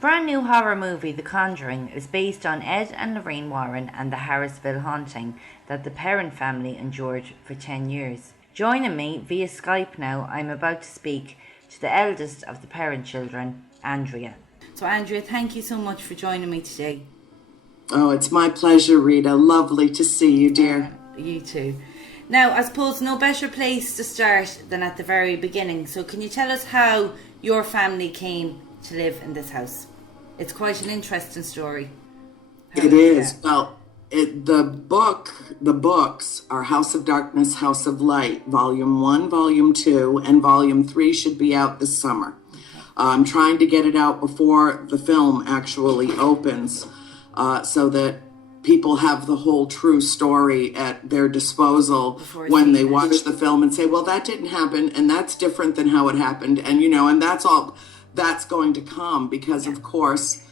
brand new horror movie, The Conjuring, is based on Ed and Lorraine Warren and the Harrisville haunting that the Perron family endured for 10 years. Joining me via Skype now, I'm about to speak to the eldest of the Perron children, Andrea. So Andrea, thank you so much for joining me today. Oh, it's my pleasure, Rita. Lovely to see you, dear. You too. Now, I suppose no better place to start than at the very beginning. So can you tell us how your family came to live in this house? It's quite an interesting story. It is. Well, the books are House of Darkness, House of Light, Volume 1, Volume 2, and Volume 3 should be out this summer. I'm trying to get it out before the film actually opens, so that people have the whole true story at their disposal when they watch the film and say, well, that didn't happen, and that's different than how it happened, and and that's all. That's going to come because, of course,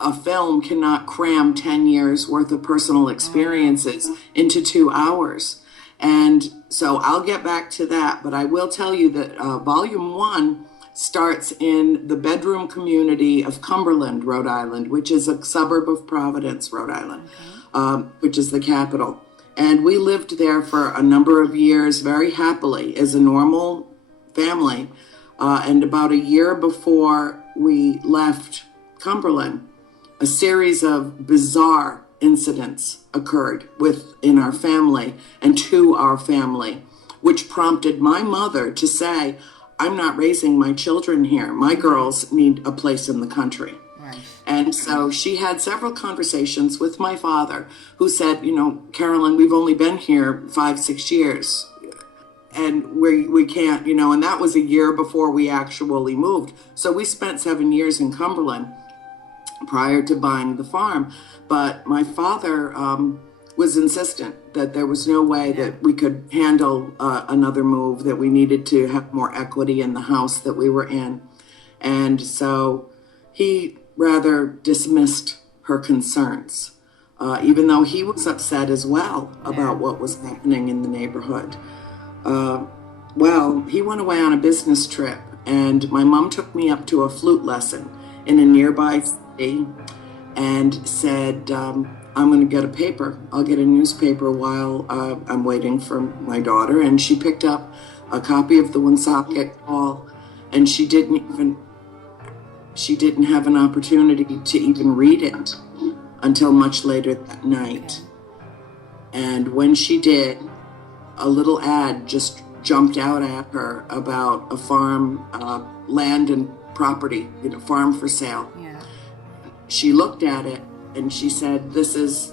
a film cannot cram 10 years worth of personal experiences into 2 hours. And so I'll get back to that. But I will tell you that Volume 1 starts in the bedroom community of Cumberland, Rhode Island, which is a suburb of Providence, Rhode Island, which is the capital. And we lived there for a number of years very happily as a normal family. And about a year before we left Cumberland, a series of bizarre incidents occurred within our family and to our family, which prompted my mother to say, I'm not raising my children here. My girls need a place in the country. Right. And so she had several conversations with my father, who said, Carolyn, we've only been here 5-6 years. And we can't, and that was a year before we actually moved. So we spent 7 years in Cumberland prior to buying the farm. But my father was insistent that there was no way that we could handle another move, that we needed to have more equity in the house that we were in. And so he rather dismissed her concerns, even though he was upset as well about what was happening in the neighborhood. Well, he went away on a business trip, and my mom took me up to a flute lesson in a nearby city and said, I'm going to get a paper. I'll get a newspaper while I'm waiting for my daughter. And she picked up a copy of the Woonsocket Call, and she didn't have an opportunity to even read it until much later that night. And when she did, a little ad just jumped out at her about a farm, land and property, farm for sale. Yeah. She looked at it and she said, this is,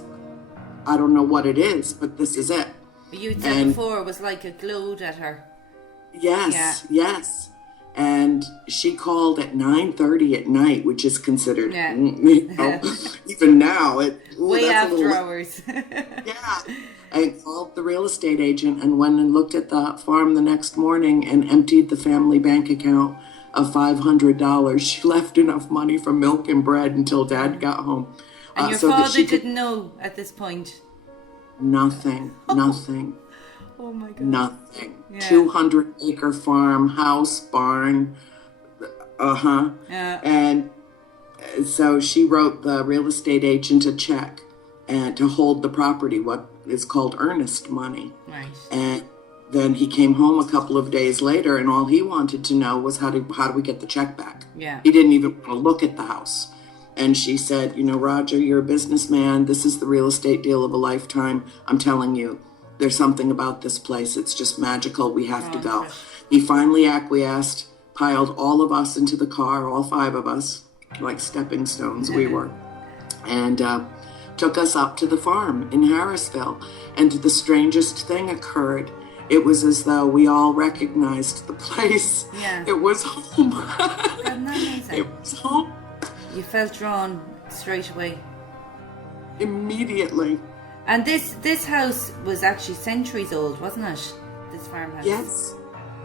I don't know what it is, but this is it. You'd said before it was like a glowed at her. Yes, yes. And she called at 9:30 at night, which is considered, even now, way after hours. Yeah. I called the real estate agent and went and looked at the farm the next morning and emptied the family bank account of $500. She left enough money for milk and bread until Dad got home. And your father didn't know at this point? Nothing. Oh my God. Nothing. Yeah. 200-acre farm, house, barn. Yeah. And so she wrote the real estate agent a check and to hold the property, what is called earnest money. Right. And then he came home a couple of days later, and all he wanted to know was how do we get the check back? Yeah. He didn't even want to look at the house. And she said, Roger, you're a businessman. This is the real estate deal of a lifetime. I'm telling you, there's something about this place. It's just magical. We have to go. He finally acquiesced, piled all of us into the car, all 5 of us, like stepping stones we were, and took us up to the farm in Harrisville. And the strangest thing occurred. It was as though we all recognized the place. Yeah. It was home. It was home. You felt drawn straight away. Immediately. And this house was actually centuries old, wasn't it? This farmhouse. Yes.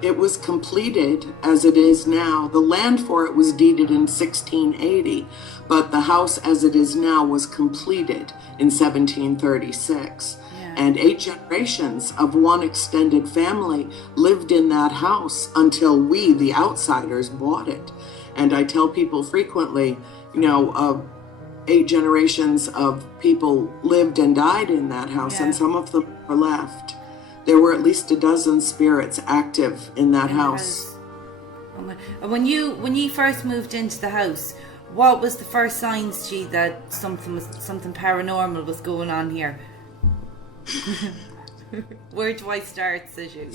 It was completed as it is now. The land for it was deeded in 1680, but the house as it is now was completed in 1736. Yeah. And 8 generations of one extended family lived in that house until we, the outsiders, bought it. And I tell people frequently, 8 generations of people lived and died in that house, and some of them are left. There were at least a dozen spirits active in that house. And when you first moved into the house, what was the first signs to you that something paranormal was going on here? Where do I start, says you?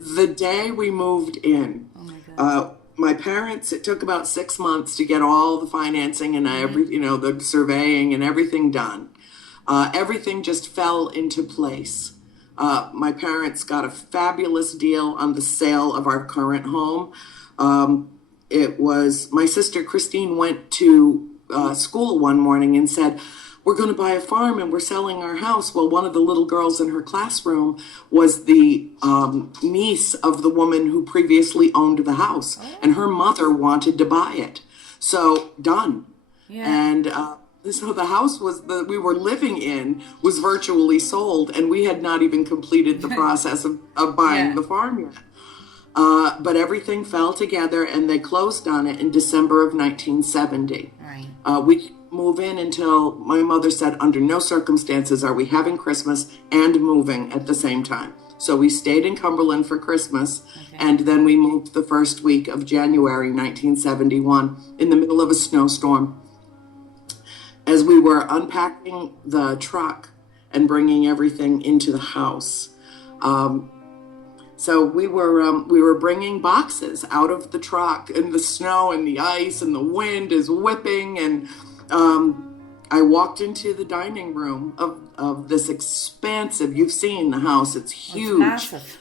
The day we moved in, oh my God. My parents, it took about 6 months to get all the financing and the surveying and everything done. Everything just fell into place. My parents got a fabulous deal on the sale of our current home. It was, my sister Christine went to school one morning and said, we're going to buy a farm and we're selling our house. Well, one of the little girls in her classroom was the niece of the woman who previously owned the house. Oh. And her mother wanted to buy it. So, done. Yeah. And so the house we were living in was virtually sold, and we had not even completed the process of buying the farm yet. But everything fell together, and they closed on it in December of 1970. Right. We move in until my mother said, under no circumstances are we having Christmas and moving at the same time. So we stayed in Cumberland for Christmas, and then we moved the first week of January 1971 in the middle of a snowstorm. As we were unpacking the truck and bringing everything into the house, so we were bringing boxes out of the truck, and the snow and the ice and the wind is whipping, and I walked into the dining room of this expansive, you've seen the house, it's huge. It's massive.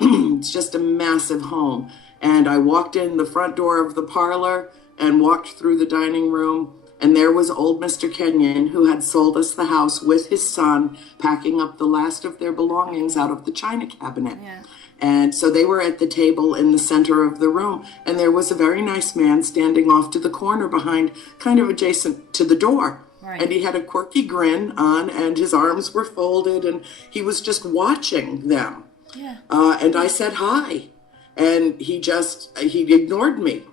It's just a massive home. And I walked in the front door of the parlor and walked through the dining room, and there was old Mr. Kenyon, who had sold us the house with his son, packing up the last of their belongings out of the china cabinet. Yeah. And so they were at the table in the center of the room, and there was a very nice man standing off to the corner behind, kind of adjacent to the door. Right. And he had a quirky grin on, and his arms were folded, and he was just watching them. Yeah. And I said hi, and he ignored me.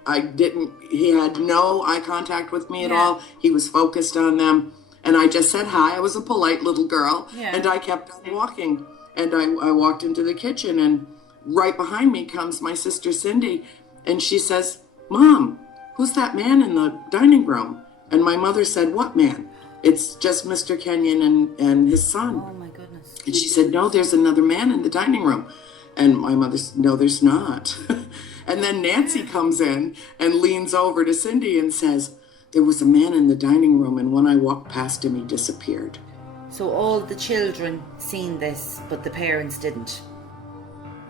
He had no eye contact with me at all. He was focused on them, and I just said hi. I was a polite little girl, and I kept on walking. And I walked into the kitchen, and right behind me comes my sister Cindy, and she says, Mom, who's that man in the dining room? And my mother said, what man? It's just Mr. Kenyon and his son. Oh, my goodness. And she said, no, there's another man in the dining room. And my mother said, no, there's not. And then Nancy comes in and leans over to Cindy and says, there was a man in the dining room, and when I walked past him, he disappeared. So all the children seen this, but the parents didn't?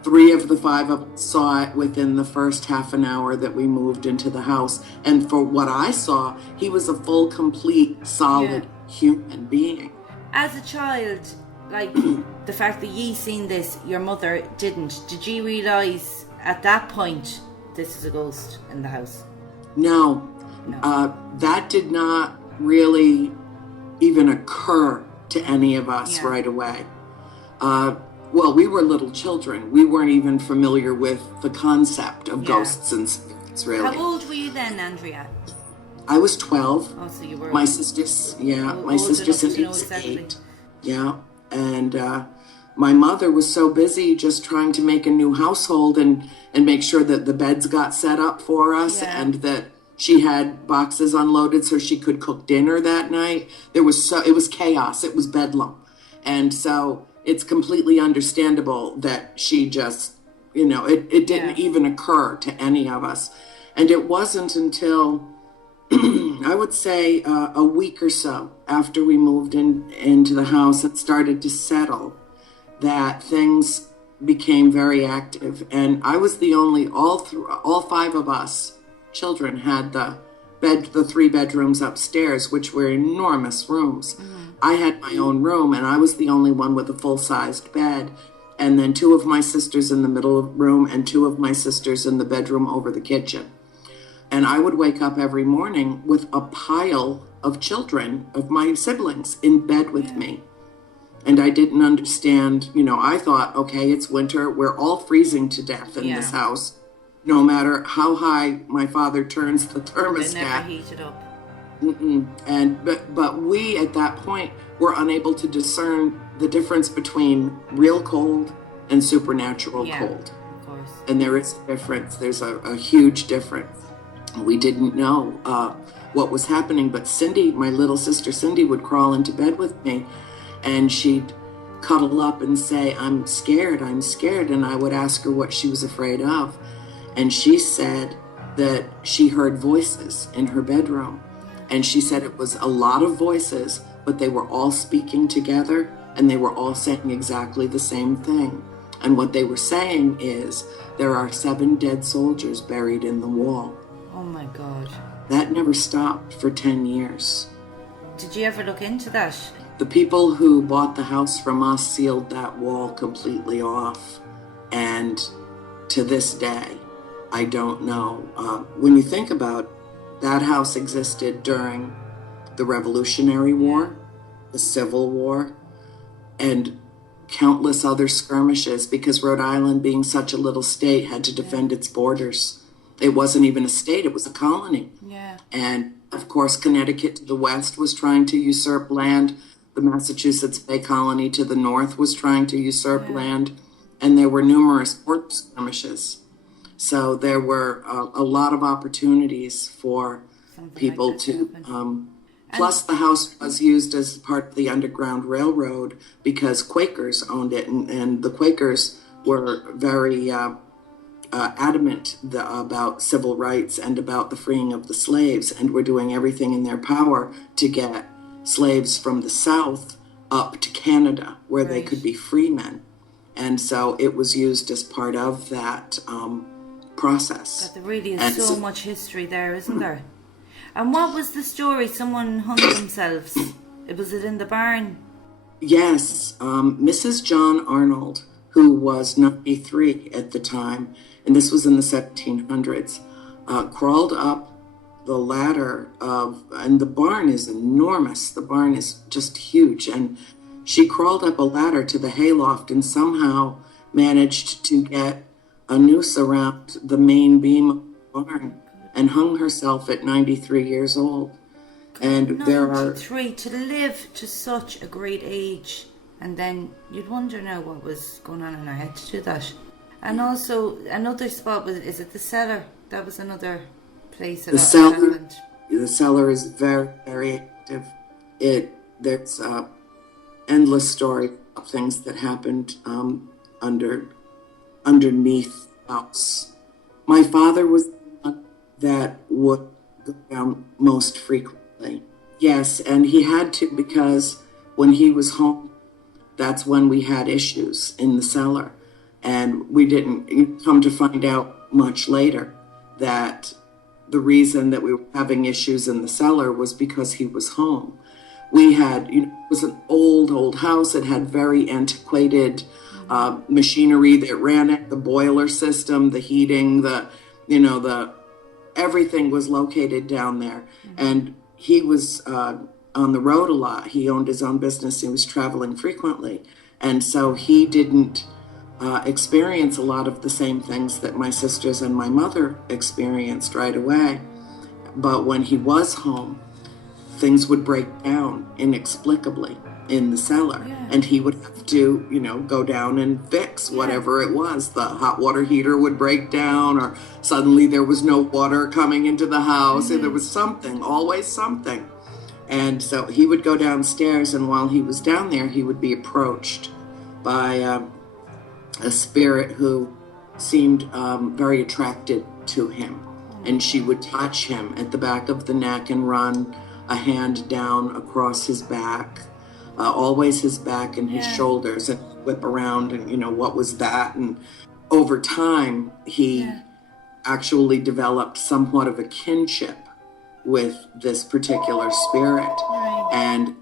3 of the 5 of us saw it within the first half an hour that we moved into the house. And for what I saw, he was a full, complete, solid human being. As a child, like the fact that ye seen this, your mother didn't. Did you realise at that point this is a ghost in the house? No. That did not really even occur to any of us right away. Well, we were little children. We weren't even familiar with the concept of ghosts and spirits, really. How old were you then, Andrea? I was 12. Oh, so you were... My sister's, my sister's exactly. 8. Yeah, and my mother was so busy just trying to make a new household and make sure that the beds got set up for us and that she had boxes unloaded so she could cook dinner that night. It was chaos. It was bedlam. And so it's completely understandable that she just, it didn't even occur to any of us. And it wasn't until, I would say, a week or so after we moved into the house, it started to settle, that things became very active. And I was the only, all 5 of us children had the 3 bedrooms upstairs, which were enormous rooms. Mm-hmm. I had my own room, and I was the only one with a full-sized bed, and then 2 of my sisters in the middle of the room and 2 of my sisters in the bedroom over the kitchen. And I would wake up every morning with a pile of children, of my siblings, in bed with me. And I didn't understand, I thought, okay, it's winter, we're all freezing to death in this house. no matter how high my father turns the thermostat. They never heat it up. But we at that point were unable to discern the difference between real cold and supernatural cold. Of course. And there is a difference. There's a huge difference. We didn't know what was happening, but Cindy, my little sister Cindy, would crawl into bed with me, and she'd cuddle up and say, I'm scared, and I would ask her what she was afraid of. And she said that she heard voices in her bedroom. And she said it was a lot of voices, but they were all speaking together, and they were all saying exactly the same thing. And what they were saying is, there are 7 dead soldiers buried in the wall. Oh my God. That never stopped for 10 years. Did you ever look into that? The people who bought the house from us sealed that wall completely off. And to this day, I don't know. When you think about it, that house existed during the Revolutionary War, the Civil War, and countless other skirmishes, because Rhode Island, being such a little state, had to defend its borders. It wasn't even a state, it was a colony. Yeah. And of course, Connecticut to the west was trying to usurp land. The Massachusetts Bay Colony to the north was trying to usurp land. And there were numerous port skirmishes. So there were a lot of opportunities for people to... plus, the house was used as part of the Underground Railroad because Quakers owned it. And the Quakers were very adamant about civil rights and about the freeing of the slaves, and were doing everything in their power to get slaves from the South up to Canada, where they could be free men. And so it was used as part of that process. But there really is so much history there, isn't there? And what was the story? Someone hung themselves. Was it in the barn? Yes. Mrs. John Arnold, who was 93 at the time, and this was in the 1700s, crawled up the ladder and the barn is enormous. The barn is just huge. And she crawled up a ladder to the hayloft and somehow managed to get a noose around the main beam of the barn and hung herself at 93 years old. And 93, to live to such a great age. And then you'd wonder now what was going on in her head to do that. And also, another spot, is it the cellar? That was another place that happened. The cellar is very, very active. There's endless story of things that happened underneath the house. My father was the one that would go down most frequently. Yes, and he had to, because when he was home, that's when we had issues in the cellar. And we didn't come to find out much later that the reason that we were having issues in the cellar was because he was home. We had, it was an old house. It had very antiquated machinery that ran it, the boiler system, the heating, everything was located down there. And he was on the road a lot. He owned his own business. He was traveling frequently. And so he didn't experience a lot of the same things that my sisters and my mother experienced right away. But when he was home, things would break down inexplicably in the cellar. Yeah. And he would have to, go down and fix whatever it was. The hot water heater would break down, or suddenly there was no water coming into the house, and there was something, always something. And so he would go downstairs, and while he was down there, he would be approached by a spirit who seemed very attracted to him. And she would touch him at the back of the neck and run a hand down across his back, always his back and his shoulders, and whip around and, what was that? And over time, he actually developed somewhat of a kinship with this particular spirit. Right. And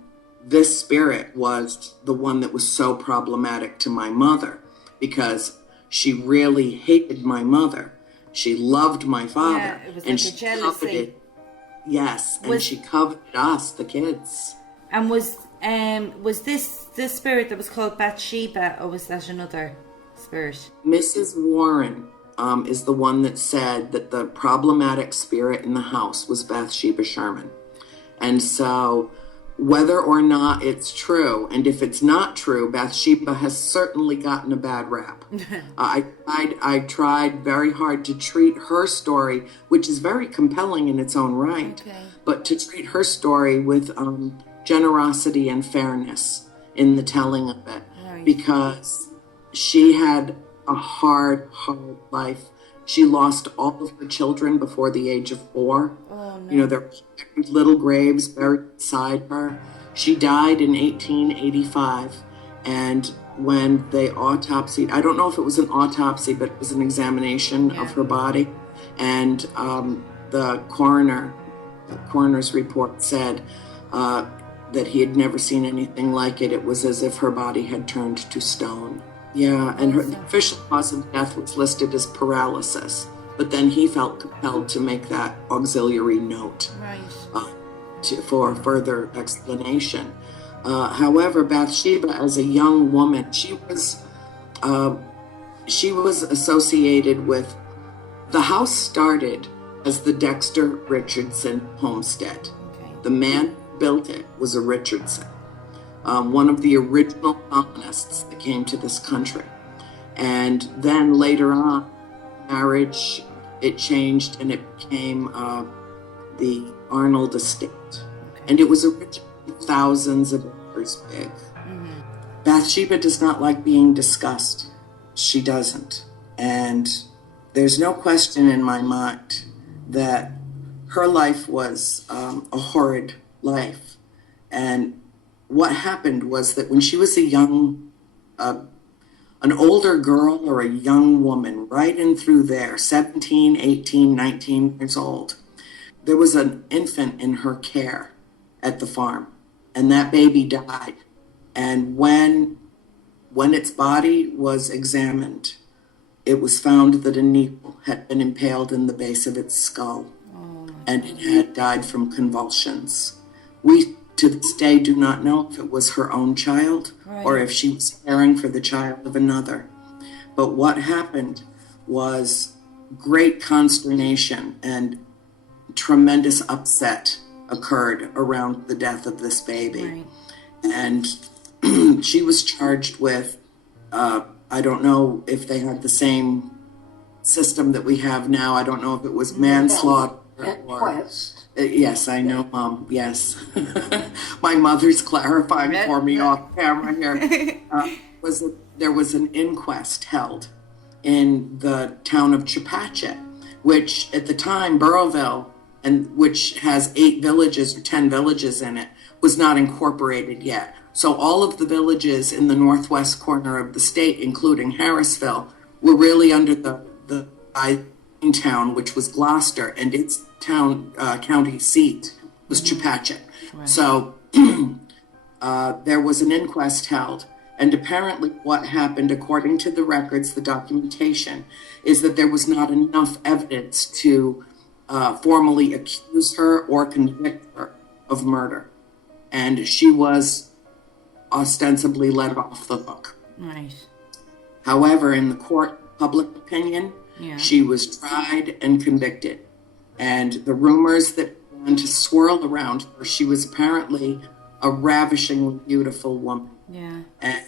this spirit was the one that was so problematic to my mother, because she really hated my mother. She loved my father. Yeah, it was like a jealousy. And she coveted us, the kids. And was this spirit that was called Bathsheba, or was that another spirit? Mrs. Warren is the one that said that the problematic spirit in the house was Bathsheba Sherman. And so whether or not it's true, and if it's not true, Bathsheba has certainly gotten a bad rap. I tried very hard to treat her story, which is very compelling in its own right, but to treat her story with generosity and fairness in the telling of it, because she had a hard life. She lost all of her children before the age of 4. Oh, no. You know, there were little graves buried beside her. She died in 1885, and when they autopsied, I don't know if it was an autopsy, but it was an examination of her body, and the coroner's report said that he had never seen anything like it. It was as if her body had turned to stone. Yeah, and the official cause of death was listed as paralysis, but then he felt compelled to make that auxiliary note for further explanation. However, Bathsheba, as a young woman, she was associated with, the house started as the Dexter Richardson homestead. The man who built it was a Richardson. One of the original colonists that came to this country. And then later on, marriage, it changed and it became the Arnold estate. And it was originally thousands of acres big. Bathsheba does not like being discussed. She doesn't. And there's no question in my mind that her life was a horrid life. And what happened was that when she was a young, an older girl or a young woman, right in through there, 17, 18, 19 years old, there was an infant in her care at the farm, and that baby died. And when its body was examined, it was found that a needle had been impaled in the base of its skull, and it had died from convulsions. We to this day do not know if it was her own child or if she was caring for the child of another. But what happened was great consternation and tremendous upset occurred around the death of this baby. And she was charged with, I don't know if they had the same system that we have now. I don't know if it was manslaughter or... Yes, I know, Mom. Yes. My mother's clarifying for me off camera here. There was an inquest held in the town of Chepachet, which at the time, Burrowville, and which has 8 villages or 10 villages in it, was not incorporated yet. So all of the villages in the northwest corner of the state, including Harrisville, were really under the town, which was Gloucester, and its county seat was Chepachet. So there was an inquest held, and apparently what happened, according to the records, the documentation, is that there was not enough evidence to formally accuse her or convict her of murder, and she was ostensibly let off the hook. However, in the court public opinion, she was tried and convicted. And the rumors that began to swirl around her, she was apparently a ravishingly beautiful woman. And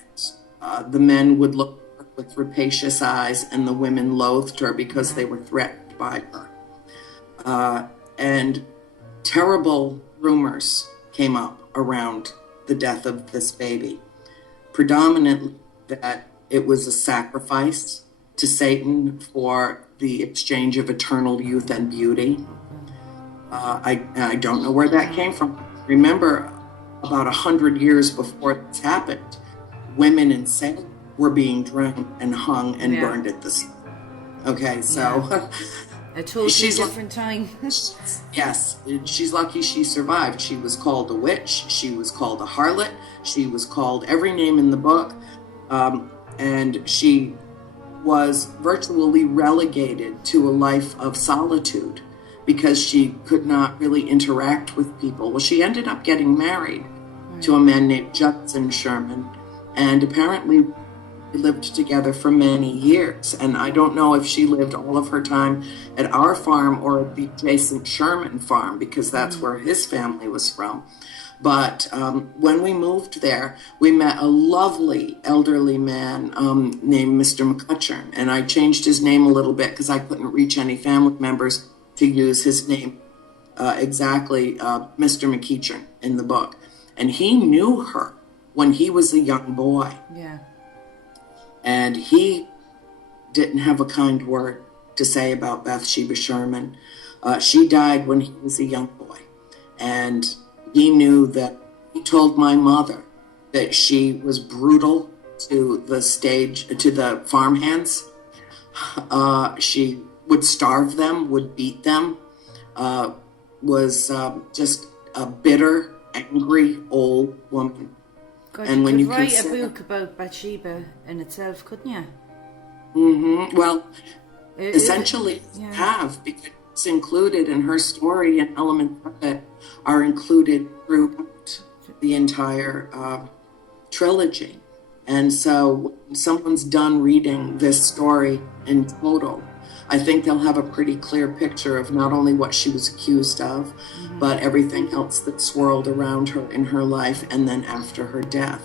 the men would look at her with rapacious eyes, and the women loathed her because they were threatened by her. And terrible rumors came up around the death of this baby. Predominantly that it was a sacrifice to Satan for the exchange of eternal youth and beauty. I don't know where that came from. Remember, about 100 years before this happened, women in Salem were being drowned and hung and burned at the stake. Okay, so... A totally different time. Yes, she's lucky she survived. She was called a witch. She was called a harlot. She was called every name in the book. And she was virtually relegated to a life of solitude because she could not really interact with people. Well, she ended up getting married to a man named Judson Sherman, and apparently lived together for many years. And I don't know if she lived all of her time at our farm or at the adjacent Sherman farm, because that's where his family was from. But when we moved there, we met a lovely elderly man named Mr. McCutcheon. And I changed his name a little bit because I couldn't reach any family members to use his name exactly, Mr. McCutcheon in the book. And he knew her when he was a young boy. Yeah. And he didn't have a kind word to say about Bathsheba Sherman. She died when he was a young boy. And he knew that, he told my mother that she was brutal to the farmhands. She would starve them, would beat them, was just a bitter, angry old woman. God, and you could write a book about Bathsheba in itself, couldn't you? Mm-hmm. Well, essentially, have, because it's included in her story, and elements of it are included throughout the entire trilogy. And so when someone's done reading this story in total, I think they'll have a pretty clear picture of not only what she was accused of, but everything else that swirled around her in her life and then after her death.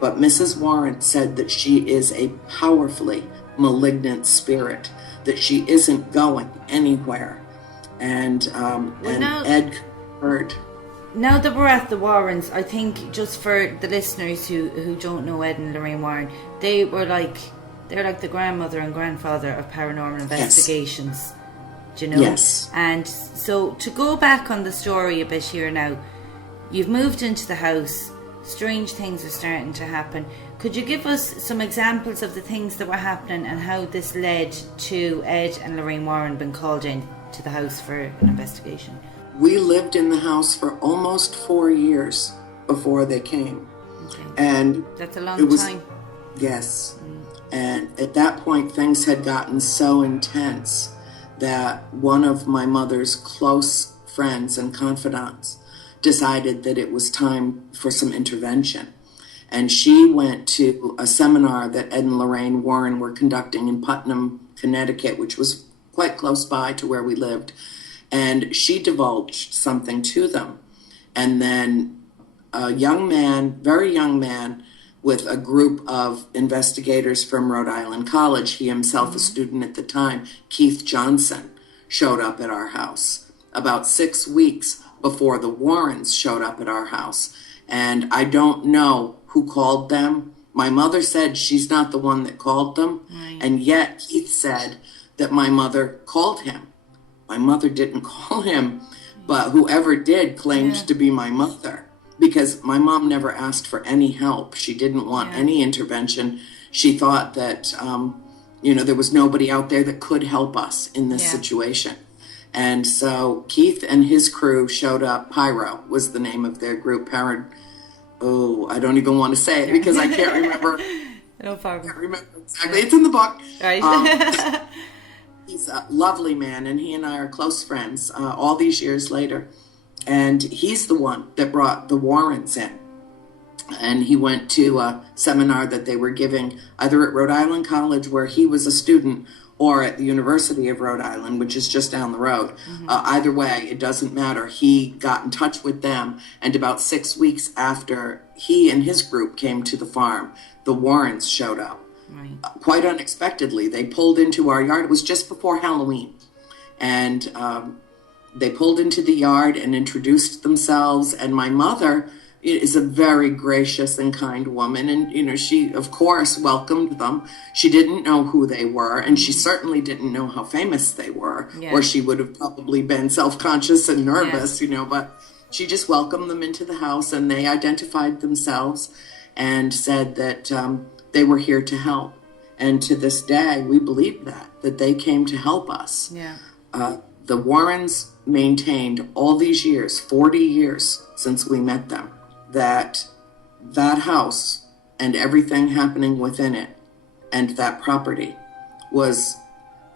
But Mrs. Warren said that she is a powerfully malignant spirit, that she isn't going anywhere. And Ed heard. Now that we're at the Warrens, I think just for the listeners who don't know Ed and Lorraine Warren, they're like the grandmother and grandfather of paranormal investigations. Yes. Do you know? Yes. And so to go back on the story a bit here now, you've moved into the house, strange things are starting to happen. Could you give us some examples of the things that were happening and how this led to Ed and Lorraine Warren being called in to the house for an investigation? We lived in the house for almost 4 years before they came. Okay. And that's a long time. Yes. And at that point, things had gotten so intense that one of my mother's close friends and confidants decided that it was time for some intervention. And she went to a seminar that Ed and Lorraine Warren were conducting in Putnam, Connecticut, which was quite close by to where we lived. And she divulged something to them. And then a young man, very young man, with a group of investigators from Rhode Island College, he himself a student at the time, Keith Johnson, showed up at our house about 6 weeks before the Warrens showed up at our house. And I don't know who called them. My mother said she's not the one that called them. Right. And yet Keith said that my mother called him. My mother didn't call him, but whoever did claimed to be my mother. Because my mom never asked for any help. She didn't want any intervention. She thought that, there was nobody out there that could help us in this situation. And so Keith and his crew showed up. Pyro was the name of their group. I don't even want to say it because I can't remember. No problem. I can't remember exactly. It's in the book. Right. He's a lovely man, and he and I are close friends all these years later. And he's the one that brought the Warrens in. And he went to a seminar that they were giving either at Rhode Island College, where he was a student, or at the University of Rhode Island, which is just down the road. Either way, it doesn't matter. He got in touch with them. And about 6 weeks after he and his group came to the farm, the Warrens showed up. Right. Quite unexpectedly. They pulled into our yard. It was just before Halloween. And they pulled into the yard and introduced themselves. And my mother is a very gracious and kind woman. And, she, of course, welcomed them. She didn't know who they were. And she certainly didn't know how famous they were. Yeah. Or she would have probably been self-conscious and nervous, But she just welcomed them into the house. And they identified themselves and said that they were here to help. And to this day, we believe that they came to help us. Yeah. The Warrens maintained all these years, 40 years since we met them, that house and everything happening within it and that property was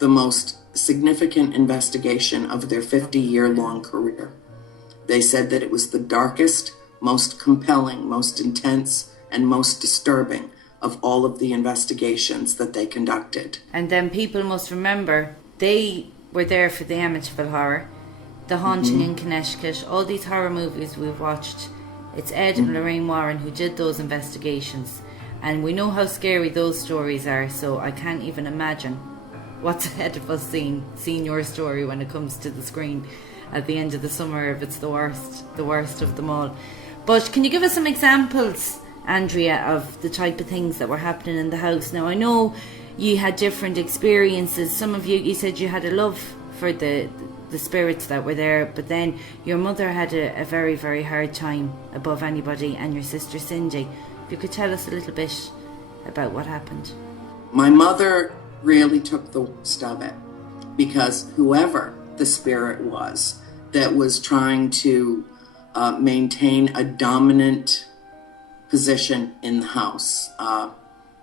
the most significant investigation of their 50-year-long career. They said that it was the darkest, most compelling, most intense, and most disturbing of all of the investigations that they conducted. And then people must remember, they were there for the Amityville Horror, The Haunting in Connecticut, all these horror movies we've watched. It's Ed and Lorraine Warren who did those investigations. And we know how scary those stories are, so I can't even imagine what's ahead of us seeing your story when it comes to the screen at the end of the summer, if it's the worst of them all. But can you give us some examples, Andrea, of the type of things that were happening in the house? Now, I know you had different experiences. Some of you said you had a love for the spirits that were there, but then your mother had a very, very hard time above anybody, and your sister Cindy. If you could tell us a little bit about what happened. My mother really took the worst of it, because whoever the spirit was that was trying to maintain a dominant position in the house,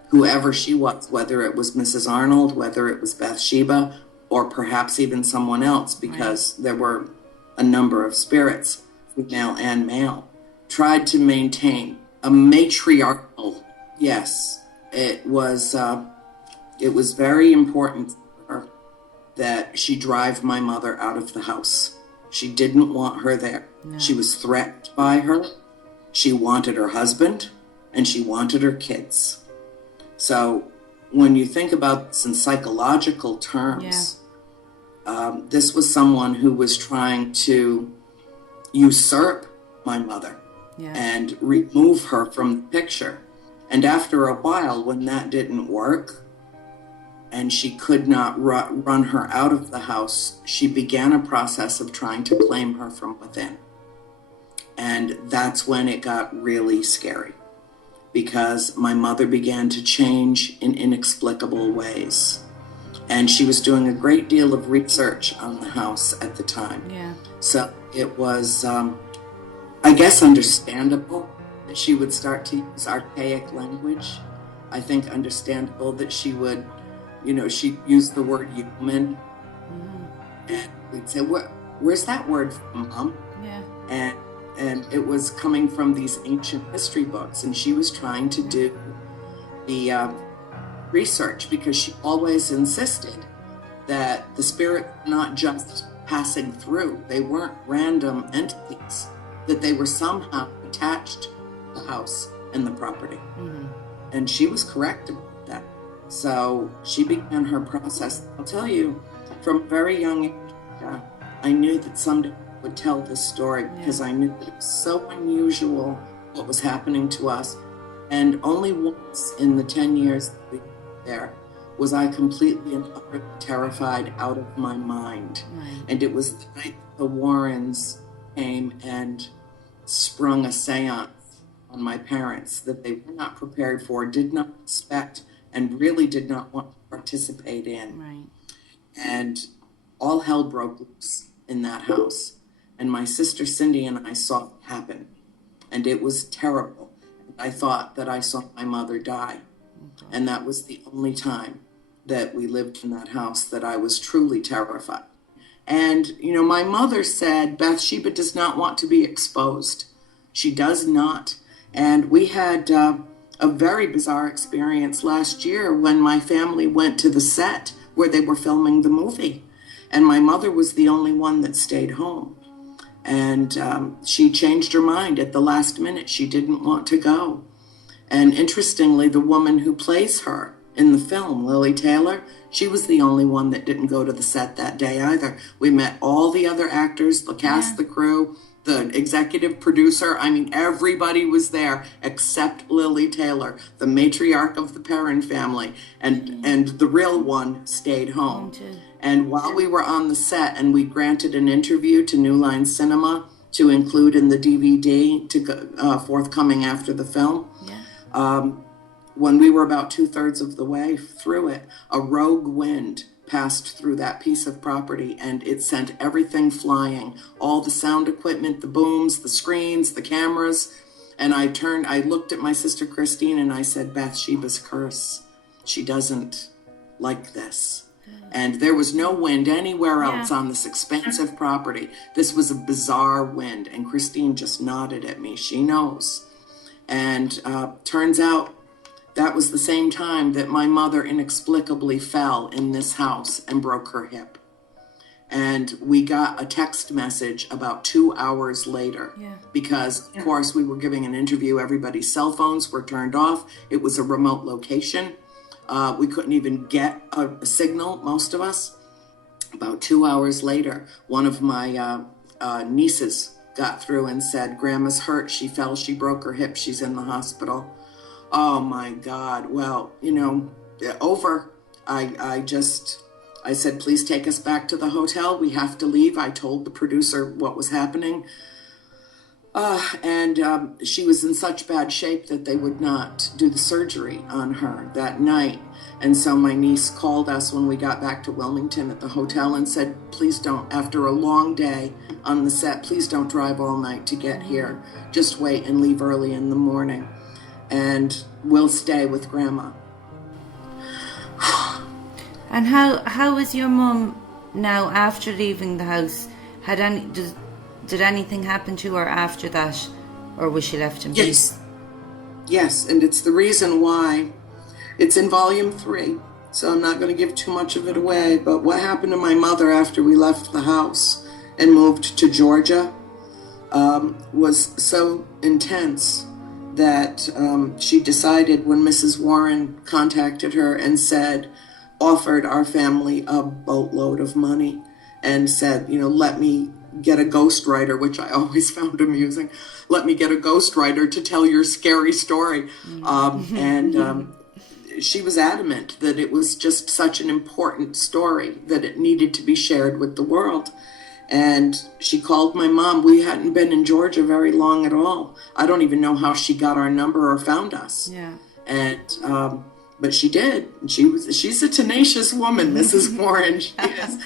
whoever she was, whether it was Mrs. Arnold, whether it was Bathsheba, or perhaps even someone else, because there were a number of spirits, female and male, tried to maintain a matriarchal, yes, it was very important for her that she drive my mother out of the house. She didn't want her there. No. She was threatened by her. She wanted her husband, and she wanted her kids. So when you think about this in psychological terms, this was someone who was trying to usurp my mother and remove her from the picture. And after a while, when that didn't work, and she could not run her out of the house, she began a process of trying to claim her from within. And that's when it got really scary, because my mother began to change in inexplicable ways. And she was doing a great deal of research on the house at the time. Yeah. So it was, I guess, understandable that she would start to use archaic language. I think understandable that she would, she'd use the word human. And we'd say, where's that word from, Mom? Yeah. And it was coming from these ancient history books. And she was trying to do the research, because she always insisted that the spirit were not just passing through. They weren't random entities, that they were somehow attached to the house and the property. And she was correct about that. So she began her process. I'll tell you, from a very young age, I knew that someday I would tell this story, because I knew that it was so unusual what was happening to us. And only once in the 10 years that we were there was I completely and utterly terrified out of my mind. And it was the night the Warrens came and sprung a seance on my parents that they were not prepared for, did not expect, and really did not want to participate in. And all hell broke loose in that house. And my sister Cindy and I saw it happen. And it was terrible. I thought that I saw my mother die. And that was the only time that we lived in that house that I was truly terrified. And, my mother said Bathsheba does not want to be exposed. She does not. And we had a very bizarre experience last year when my family went to the set where they were filming the movie. And my mother was the only one that stayed home. And she changed her mind at the last minute. She didn't want to go. And interestingly, the woman who plays her in the film, Lily Taylor, she was the only one that didn't go to the set that day either. We met all the other actors, the cast, the crew, the executive producer. I mean, everybody was there except Lily Taylor, the matriarch of the Perron family. And the real one stayed home. And while we were on the set and we granted an interview to New Line Cinema to include in the DVD to go, forthcoming after the film, when we were about 2/3 of the way through it, a rogue wind passed through that piece of property and it sent everything flying, all the sound equipment, the booms, the screens, the cameras. And I looked at my sister Christine and I said, Bathsheba's curse. She doesn't like this. And there was no wind anywhere else on this expansive property. This was a bizarre wind. And Christine just nodded at me. She knows. And turns out that was the same time that my mother inexplicably fell in this house and broke her hip. And we got a text message about 2 hours later, because, of course, we were giving an interview. Everybody's cell phones were turned off. It was a remote location. We couldn't even get a signal, most of us. About 2 hours later, one of my nieces got through and said, "Grandma's hurt. She fell. She broke her hip. She's in the hospital." Oh, my God. Well, over. I said, "Please take us back to the hotel. We have to leave." I told the producer what was happening. And she was in such bad shape that they would not do the surgery on her that night. And so my niece called us when we got back to Wilmington at the hotel and said, "Please don't, after a long day on the set, please don't drive all night to get here. Just wait and leave early in the morning. And we'll stay with Grandma." And how is your mum now after leaving the house? Did anything happen to her after that, or was she left in peace? Yes, and it's the reason why it's in volume 3. So I'm not going to give too much of it away. But what happened to my mother after we left the house and moved to Georgia was so intense that she decided, when Mrs. Warren contacted her and offered our family a boatload of money and said, "Let me get a ghostwriter," which I always found amusing. "Let me get a ghostwriter to tell your scary story." And she was adamant that it was just such an important story that it needed to be shared with the world. And she called my mom. We hadn't been in Georgia very long at all. I don't even know how she got our number or found us. Yeah. And but she did. She's a tenacious woman, Mrs. Warren. She is.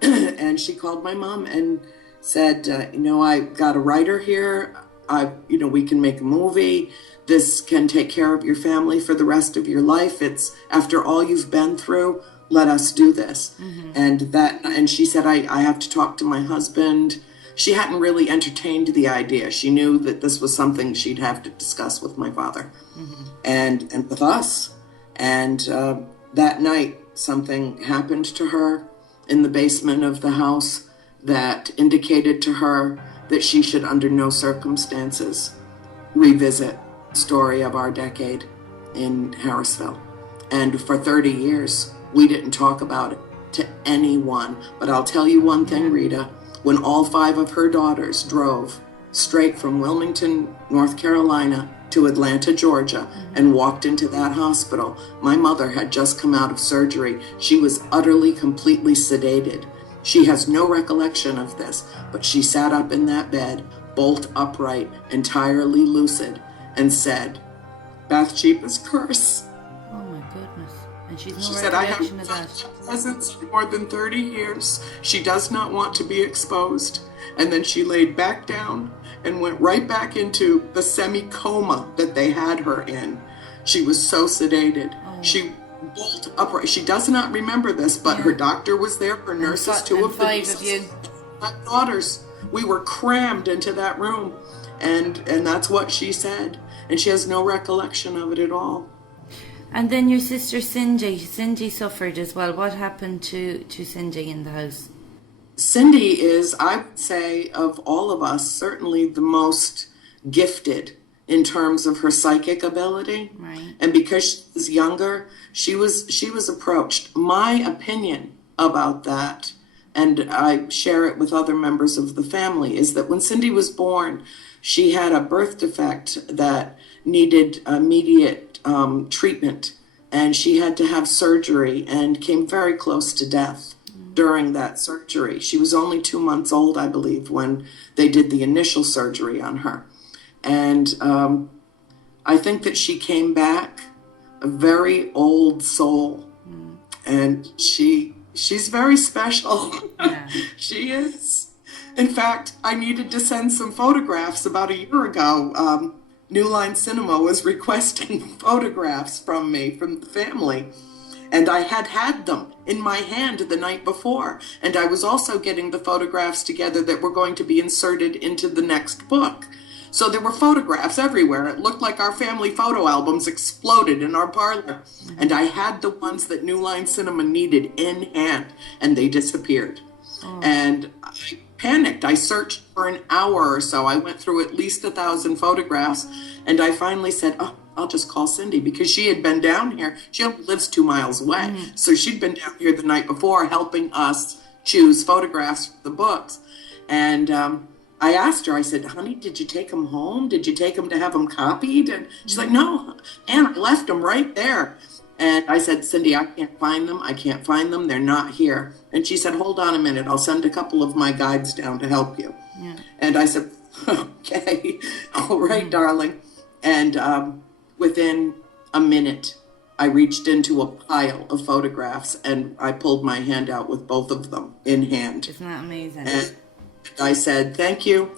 And she called my mom and said, "I got a writer here. We can make a movie. This can take care of your family for the rest of your life. It's after all you've been through. Let us do this." And she said, I have to talk to my husband. She hadn't really entertained the idea. She knew that this was something she'd have to discuss with my father and with us. And that night, something happened to her in the basement of the house that indicated to her that she should, under no circumstances, revisit the story of our decade in Harrisville. And for 30 years, we didn't talk about it to anyone. But I'll tell you one thing, Rita. When all 5 of her daughters drove straight from Wilmington, North Carolina, to Atlanta, Georgia, and walked into that hospital, my mother had just come out of surgery. She was utterly, completely sedated. She has no recollection of this, but she sat up in that bed, bolt upright, entirely lucid, and said, "Bathsheba's curse." Oh my goodness. And she said, "I have presence for more than 30 years. She does not want to be exposed." And then she laid back down and went right back into the semi-coma that they had her in. She was so sedated. She bolt upright. She does not remember this, but her doctor was there, her nurses, 2 of the nieces, 5 of you. my daughters. We were crammed into that room, and that's what she said. And she has no recollection of it at all. And then your sister Cindy suffered as well. What happened to Cindy in the house? Cindy is, I would say, of all of us, certainly the most gifted in terms of her psychic ability. Right. And because she was younger, she was approached. My opinion about that, and I share it with other members of the family, is that when Cindy was born, she had a birth defect that needed immediate treatment, and she had to have surgery and came very close to death during that surgery. She was only 2 months old, I believe, when they did the initial surgery on her. And I think that she came back a very old soul. And she's very special. Yeah. She is. In fact, I needed to send some photographs about a year ago. New Line Cinema was requesting photographs from me, from the family. And I had them in my hand the night before. And I was also getting the photographs together that were going to be inserted into the next book. So there were photographs everywhere. It looked like our family photo albums exploded in our parlor. And I had the ones that New Line Cinema needed in hand, and they disappeared. And I panicked. I searched for an hour or so. I went through at least 1,000 photographs, and I finally said, oh, I'll just call Cindy, because she had been down here. She only lives 2 miles away. So she'd been down here the night before helping us choose photographs for the books. And I asked her, I said, honey, did you take them home? Did you take them to have them copied? And she's like, no, Anne, I left them right there. And I said, Cindy, I can't find them. I can't find them. They're not here. And she said, hold on a minute. I'll send a couple of my guides down to help you. Yeah. And I said, okay, all right, darling. And within a minute, I reached into a pile of photographs and I pulled my hand out with both of them in hand. Isn't that amazing? And I said, thank you.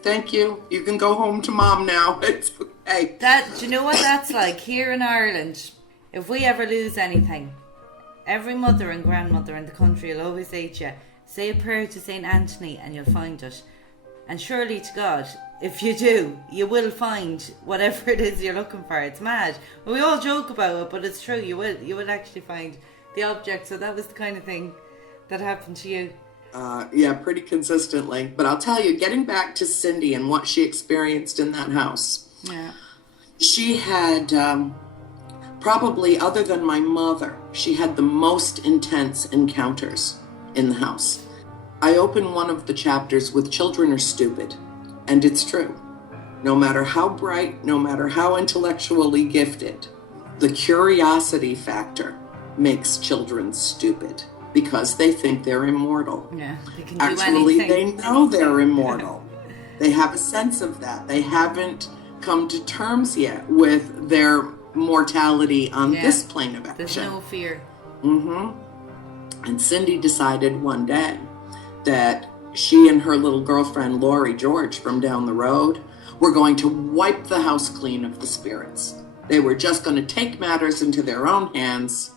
You can go home to mom now. It's okay. Do you know what that's like here in Ireland? If we ever lose anything, every mother and grandmother in the country will always say to you, say a prayer to St. Anthony and you'll find it. And surely to God, if you do, you will find whatever it is you're looking for. It's mad. We all joke about it, but it's true. You will actually find the object. So that was the kind of thing that happened to you. Yeah, pretty consistently. But I'll tell you, getting back to Cindy and what she experienced in that house. Yeah. She had, probably other than my mother, she had the most intense encounters in the house. I open one of the chapters with children are stupid. And it's true. No matter how bright, no matter how intellectually gifted, the curiosity factor makes children stupid because they think they're immortal. Yeah, they can Actually, do anything. they know they're immortal. They have a sense of that. They haven't come to terms yet with their mortality on this plane of action. There's no fear. And Cindy decided one day that she and her little girlfriend, Lori George, from down the road, were going to wipe the house clean of the spirits. They were just going to take matters into their own hands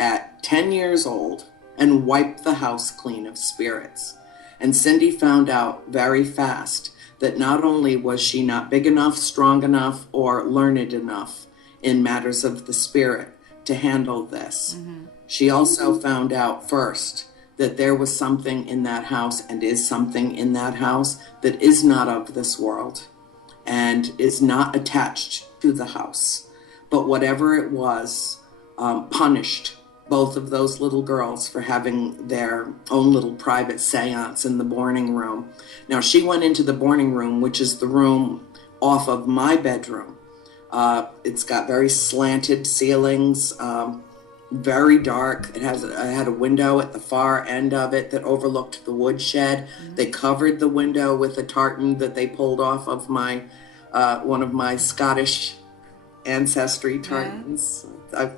at 10 years old and wipe the house clean of spirits. And Cindy found out very fast that not only was she not big enough, strong enough, or learned enough in matters of the spirit to handle this, she also found out first that there was something in that house and is something in that house that is not of this world and is not attached to the house. But whatever it was, punished both of those little girls for having their own little private seance in the boarding room. Now, she went into the boarding room, which is the room off of my bedroom. It's got very slanted ceilings, very dark. It had a window at the far end of it that overlooked the woodshed. They covered the window with a tartan that they pulled off of my one of my Scottish ancestry tartans.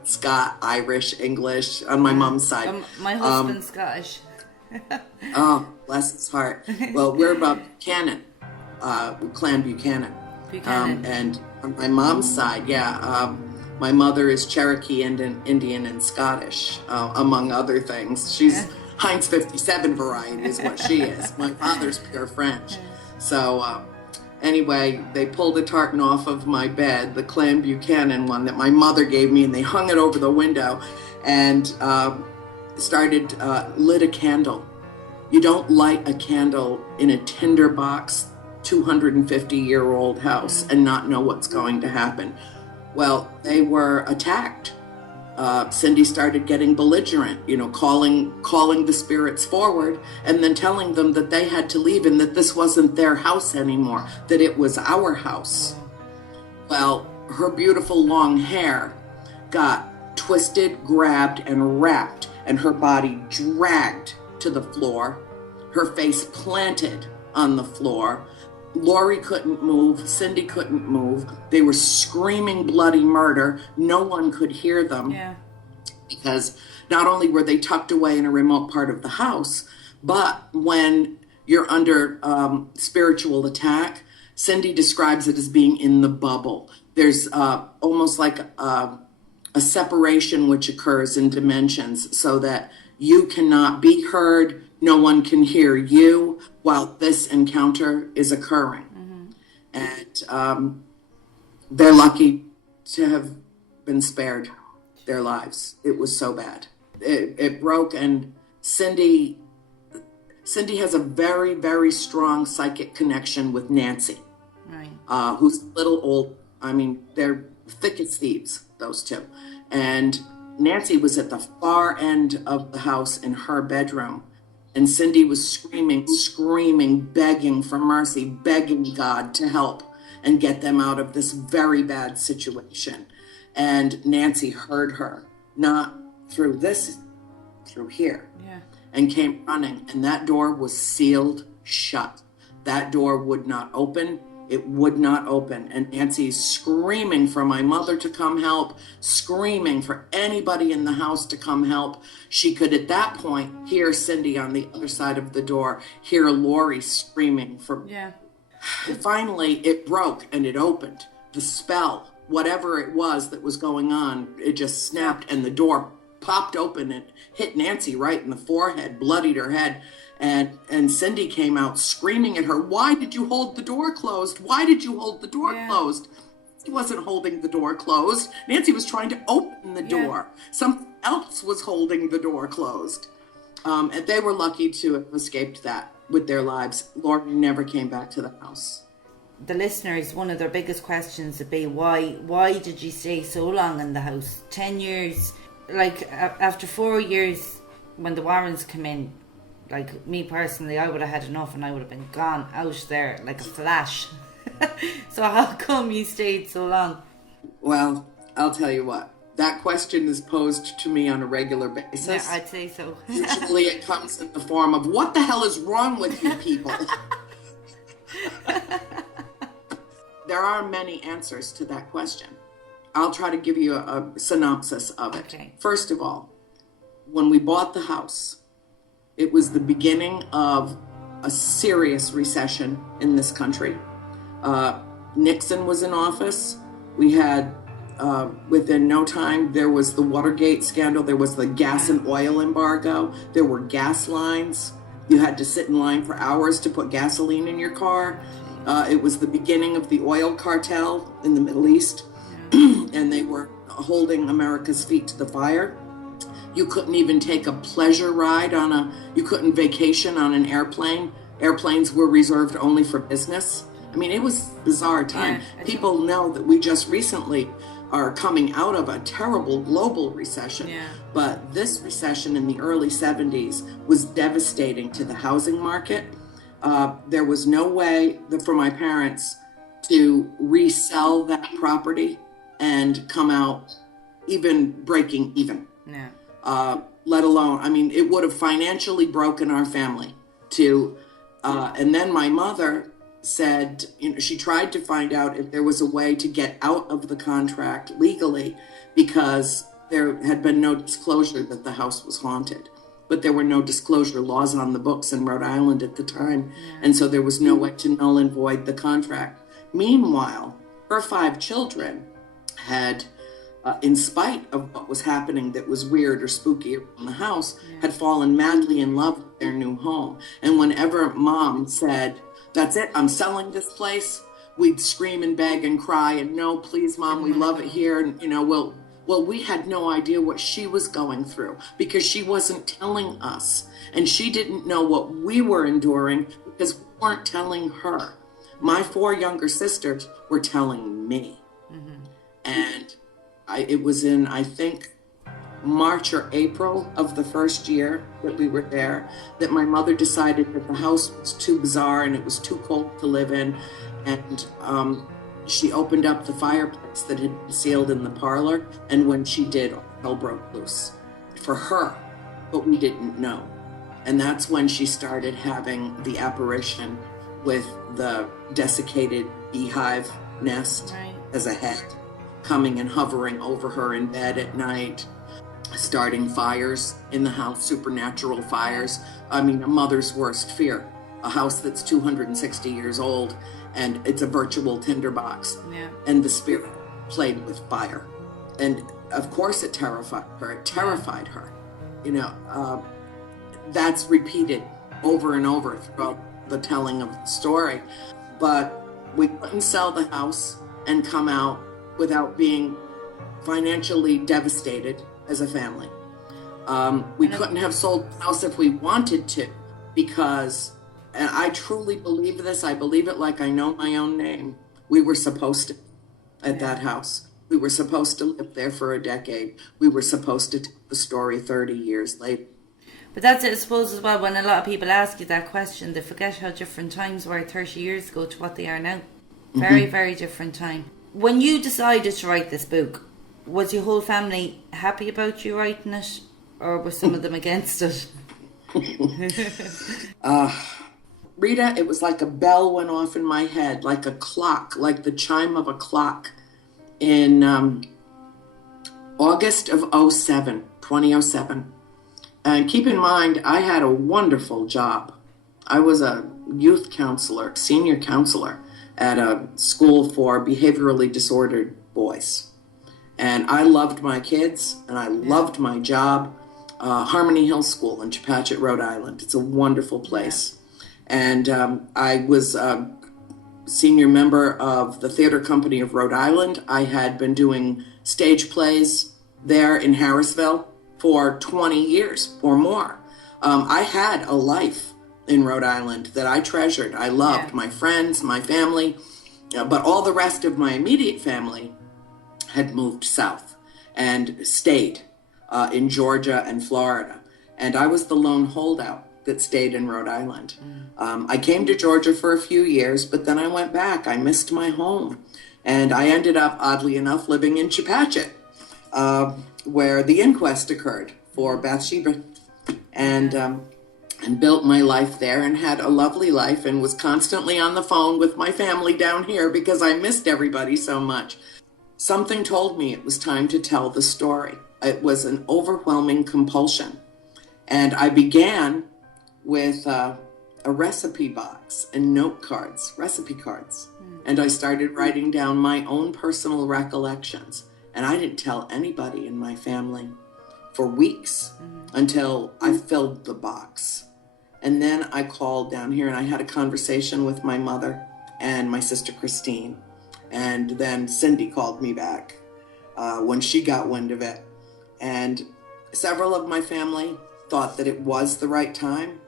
Scott, Irish, English on my mom's side. My husband's Scottish. Oh, bless his heart. Well, we're about Buchanan, Clan Buchanan. And on my mom's side, my mother is Cherokee, Indian, and Scottish, among other things. She's Heinz 57 variety is what she is. My father's pure French. So anyway, they pulled a tartan off of my bed, the Clan Buchanan one that my mother gave me, and they hung it over the window and lit a candle. You don't light a candle in a tinderbox 250-year-old house and not know what's going to happen. Well, they were attacked. Cindy started getting belligerent, calling the spirits forward and then telling them that they had to leave and that this wasn't their house anymore, that it was our house. Well, her beautiful long hair got twisted, grabbed, and wrapped, and her body dragged to the floor, her face planted on the floor. Lori couldn't move. Cindy couldn't move. They were screaming bloody murder. No one could hear them. Yeah. Because not only were they tucked away in a remote part of the house, but when you're under spiritual attack, Cindy describes it as being in the bubble. There's almost like a separation which occurs in dimensions so that you cannot be heard, no one can hear you while this encounter is occurring. And they're lucky to have been spared their lives. It was so bad. It broke, and Cindy has a very, very strong psychic connection with Nancy, right. Who's a little old. I mean, they're thick as thieves, those two. And Nancy was at the far end of the house in her bedroom, and Cindy was screaming, begging for mercy, begging God to help and get them out of this very bad situation. And Nancy heard her, not through this, through here, and came running. And that door was sealed shut. That door would not open. It would not open. And Nancy's screaming for my mother to come help, screaming for anybody in the house to come help. She could, at that point, hear Cindy on the other side of the door, hear Lori screaming for... Yeah. Finally, it broke and it opened. The spell, whatever it was that was going on, it just snapped, and the door popped open and hit Nancy right in the forehead, bloodied her head. And Cindy came out screaming at her, "Why did you hold the door closed? Why did you hold the door closed?" She wasn't holding the door closed. Nancy was trying to open the door. Something else was holding the door closed. And they were lucky to have escaped that with their lives. Lori never came back to the house. The listeners, one of their biggest questions would be, why did you stay so long in the house? 10 years. Like, after 4 years, when the Warrens came in, like, me personally, I would have had enough and I would have been gone out there like a flash. So how come you stayed so long? Well, I'll tell you what. That question is posed to me on a regular basis. Yeah, I'd say so. Usually it comes in the form of, "What the hell is wrong with you people?" There are many answers to that question. I'll try to give you a synopsis of it. Okay. First of all, when we bought the house, it was the beginning of a serious recession in this country. Nixon was in office. We had, within no time, there was the Watergate scandal. There was the gas and oil embargo. There were gas lines. You had to sit in line for hours to put gasoline in your car. It was the beginning of the oil cartel in the Middle East. And they were holding America's feet to the fire. You couldn't even take a pleasure ride you couldn't vacation on an airplane. Airplanes were reserved only for business. I mean, it was a bizarre time. People know that we just recently are coming out of a terrible global recession. Yeah. But this recession in the early 70s was devastating to the housing market. There was no way for my parents to resell that property and come out even breaking even. Yeah. Let alone, I mean, it would have financially broken our family and then my mother said, she tried to find out if there was a way to get out of the contract legally, because there had been no disclosure that the house was haunted. But there were no disclosure laws on the books in Rhode Island at the time. Yeah. And so there was no way to null and void the contract. Meanwhile, her 5 children had, in spite of what was happening that was weird or spooky in the house, had fallen madly in love with their new home. And whenever Mom said, "That's it, I'm selling this place," we'd scream and beg and cry and, "No, please, Mom, we love it here." And, well, we had no idea what she was going through because she wasn't telling us. And she didn't know what we were enduring because we weren't telling her. My 4 younger sisters were telling me. Mm-hmm. And it was in, I think, March or April of the first year that we were there that my mother decided that the house was too bizarre and it was too cold to live in. And she opened up the fireplace that had been sealed in the parlor. And when she did, hell broke loose for her, but we didn't know. And that's when she started having the apparition with the desiccated beehive nest as a head, coming and hovering over her in bed at night, starting fires in the house, supernatural fires. I mean, a mother's worst fear, a house that's 260 years old and it's a virtual tinderbox. Yeah. And the spirit played with fire. And of course it terrified her. It terrified her. That's repeated over and over throughout the telling of the story. But We couldn't sell the house and come out without being financially devastated as a family. We couldn't have sold the house if we wanted to, because, and I truly believe this, I believe it like I know my own name, we were supposed to at that house. We were supposed to live there for a decade. We were supposed to tell the story 30 years later. But that's it, I suppose, as well, when a lot of people ask you that question, they forget how different times were 30 years ago to what they are now. Very, very different time. When you decided to write this book, was your whole family happy about you writing it, or were some of them against it? Rita, it was like a bell went off in my head, like a clock, like the chime of a clock in August of 2007. And keep in mind, I had a wonderful job. I was a youth counselor, senior counselor at a school for behaviorally disordered boys. And I loved my kids, and I loved my job. Harmony Hill School in Chepachet, Rhode Island. It's a wonderful place. And I was a senior member of the Theater Company of Rhode Island. I had been doing stage plays there in Harrisville for 20 years or more. I had a life in Rhode Island that I treasured. I loved my friends, my family, but all the rest of my immediate family had moved south and stayed in Georgia and Florida. And I was the lone holdout that stayed in Rhode Island. I came to Georgia for a few years, but then I went back. I missed my home. And I ended up, oddly enough, living in Chepachet, where the inquest occurred for Bathsheba. And built my life there and had a lovely life and was constantly on the phone with my family down here because I missed everybody so much. Something told me it was time to tell the story. It was an overwhelming compulsion. And I began with a recipe box and note cards, recipe cards. And I started writing down my own personal recollections. And I didn't tell anybody in my family for weeks until I filled the box. And then I called down here and I had a conversation with my mother and my sister Christine. And then Cindy called me back when she got wind of it. And several of my family thought that it was the right time,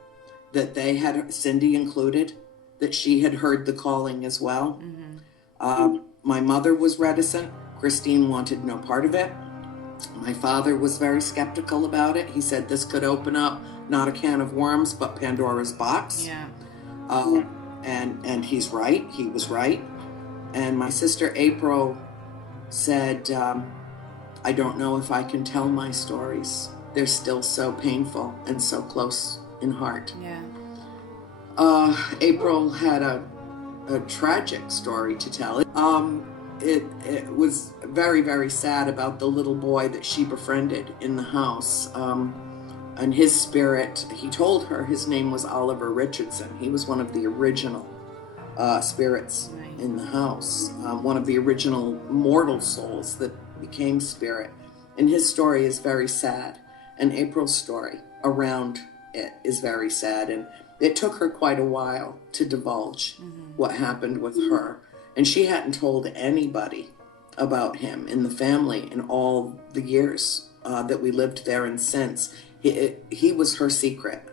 that they had, Cindy included, that she had heard the calling as well. My mother was reticent. Christine wanted no part of it. My father was very skeptical about it. He said this could open up not a can of worms, but Pandora's box. And he's right. He was right. And my sister April said, I don't know if I can tell my stories. They're still so painful and so close in heart. April had a tragic story to tell. It was very, very sad about the little boy that she befriended in the house. And his spirit, he told her his name was Oliver Richardson. He was one of the original spirits in the house, one of the original mortal souls that became spirit. And his story is very sad. And April's story around it is very sad. And it took her quite a while to divulge what happened with her. And she hadn't told anybody about him in the family in all the years that we lived there and since. He was her secret.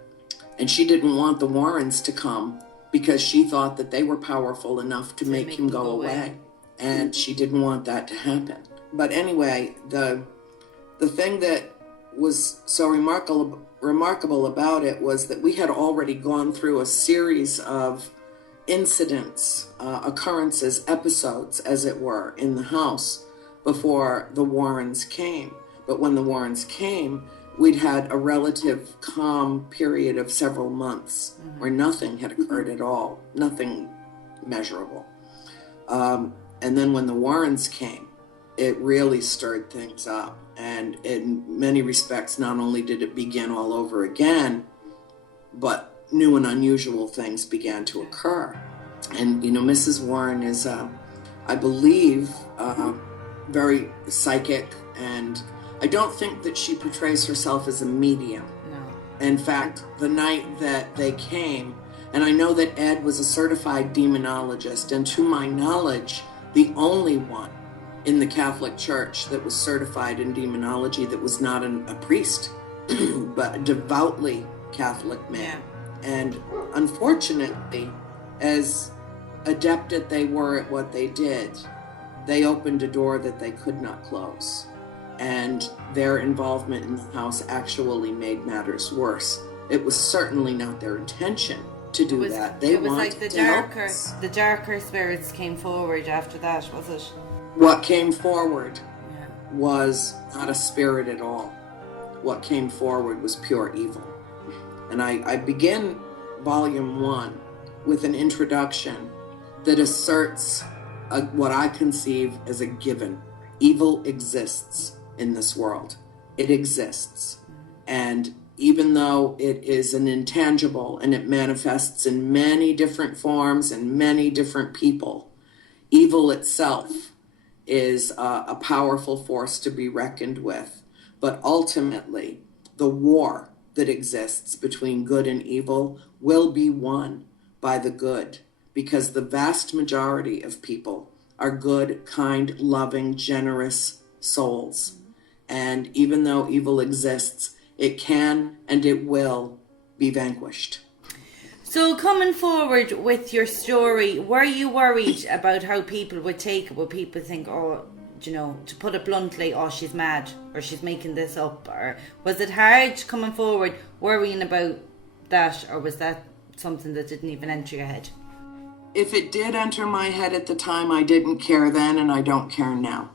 And she didn't want the Warrens to come because she thought that they were powerful enough to make him go away. And she didn't want that to happen. But anyway, the thing that was so remarkable about it was that we had already gone through a series of incidents, occurrences, episodes, as it were, in the house before the Warrens came. But when the Warrens came, we'd had a relative calm period of several months where nothing had occurred at all, nothing measurable. And then when the Warrens came, it really stirred things up. And in many respects, not only did it begin all over again, but new and unusual things began to occur. And, you know, Mrs. Warren is, I believe, very psychic, and I don't think that she portrays herself as a medium. No. In fact, the night that they came, And I know that Ed was a certified demonologist, and to my knowledge, the only one in the Catholic Church that was certified in demonology that was not a priest, but a devoutly Catholic man. Yeah. And unfortunately, as adept as they were at what they did, they opened a door that they could not close. And their involvement in the house actually made matters worse. It was certainly not their intention to do that. It was like the darker spirits came forward after that, was it? What came forward was not a spirit at all. What came forward was pure evil. And I begin volume 1 with an introduction that asserts what I conceive as a given. Evil exists in this world. It exists. And even though it is an intangible and it manifests in many different forms and many different people, evil itself is a powerful force to be reckoned with. But ultimately, the war that exists between good and evil will be won by the good, because the vast majority of people are good, kind, loving, generous souls. And even though evil exists, it can and it will be vanquished. So coming forward with your story, were you worried about how people would take it? Would people think, oh, you know, to put it bluntly, oh, she's mad, or she's making this up? Or was it hard coming forward, worrying about that, or was that something that didn't even enter your head? If it did enter my head at the time, I didn't care then, and I don't care now.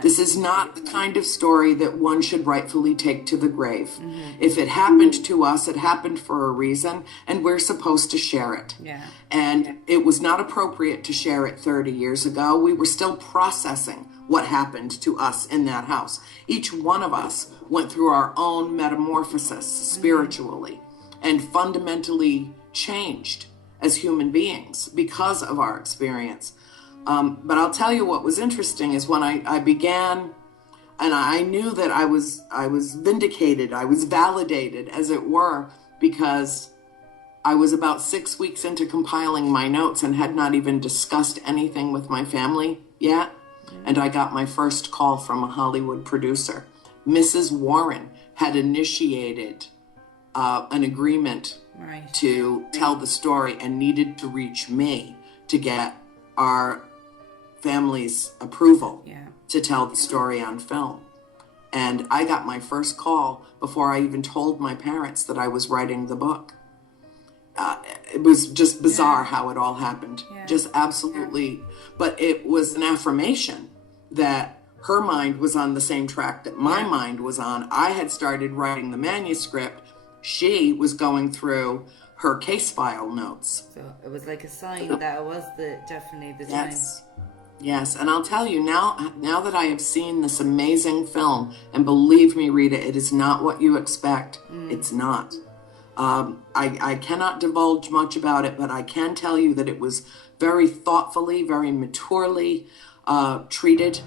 This is not the kind of story that one should rightfully take to the grave. Mm-hmm. If it happened to us, it happened for a reason, and we're supposed to share it. Yeah. And it was not appropriate to share it 30 years ago. We were still processing what happened to us in that house. Each one of us went through our own metamorphosis spiritually and fundamentally changed as human beings because of our experience. But I'll tell you what was interesting is when I began, and I knew that I was vindicated, I was validated, as it were, because I was about 6 weeks into compiling my notes and had not even discussed anything with my family yet. And I got my first call from a Hollywood producer. Mrs. Warren had initiated an agreement to tell the story and needed to reach me to get our family's approval to tell the story on film. And I got my first call before I even told my parents that I was writing the book. It was just bizarre how it all happened. Just absolutely. But it was an affirmation that her mind was on the same track that my mind was on. I had started writing the manuscript. She was going through her case file notes. So it was like a sign that it was definitely the time. Yes, and I'll tell you, now that I have seen this amazing film, and believe me, Rita, it is not what you expect. It's not. I cannot divulge much about it, but I can tell you that it was very thoughtfully, very maturely treated.